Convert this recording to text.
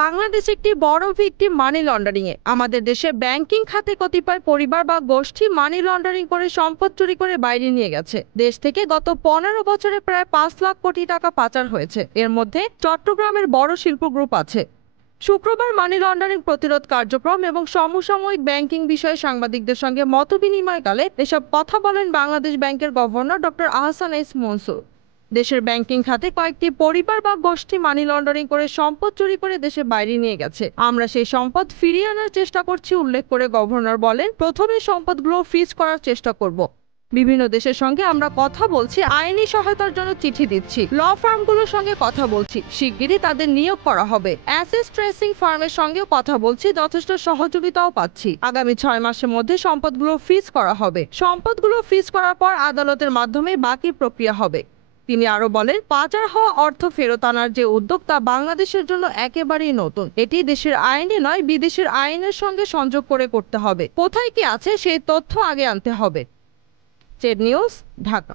বাংলাদেশ একটি বড় victim money laundering এ। আমাদের দেশে ব্যাংকিং খাতে কতিপয় পরিবার বা গোষ্ঠী মানি লন্ডারিং করে সম্পদ চুরি করে বাইরে নিয়ে গেছে। দেশ থেকে গত 15 বছরে প্রায় 5 লাখ কোটি টাকা পাচার হয়েছে। এর মধ্যে চট্টগ্রামের বড় শিল্প গ্রুপ আছে। শুক্রবার মানি লন্ডারিং প্রতিরোধ কার্যক্রম এবং সমসাময়িক ব্যাংকিং বিষয়ে সাংবাদিকদের সঙ্গে মতবিনিময়কালে এসব কথা বলেন বাংলাদেশ ব্যাংকের governor doctor Ahsan S Mansur. দেশের ব্যাংকিং খাতে কয়েকটি পরিবার বা গোষ্ঠী মানি লন্ডারিং করে সম্পদ চুরি করে দেশের বাইরে নিয়ে গেছে। আমরা সেই সম্পদ ফিরিয়ে আনার চেষ্টা করছি উল্লেখ করে গভর্নর বলেন, প্রথমে সম্পদগুলো ফ্রিজ করার চেষ্টা করব। বিভিন্ন দেশের সঙ্গে আমরা কথা বলছি, আইনি সহায়তার জন্য চিঠি দিচ্ছি, ল ফার্মগুলোর সঙ্গে কথা বলছি, শিগগিরই তাদের নিয়োগ করা হবে। অ্যাসেট ট্রেসিং ফার্মের সঙ্গেও কথা বলছি, যথেষ্ট সহযোগিতাও পাচ্ছি। আগামী 6 মাসের মধ্যে সম্পদগুলো ফ্রিজ করা হবে। সম্পদগুলো ফ্রিজ করার পর আদালতের মাধ্যমে বাকি প্রক্রিয়া হবে। তিনি আরো বলেন, পাচার হওয়া অর্থ ফেরত আনার যে উদ্যোগ তা বাংলাদেশের জন্য একেবারেই নতুন। এটি দেশের আইনে নয়, বিদেশের আইনের সঙ্গে সংযোগ করে করতে হবে। কোথায় কি আছে সেই তথ্য আগে আনতে হবে। Z news, Dhaka.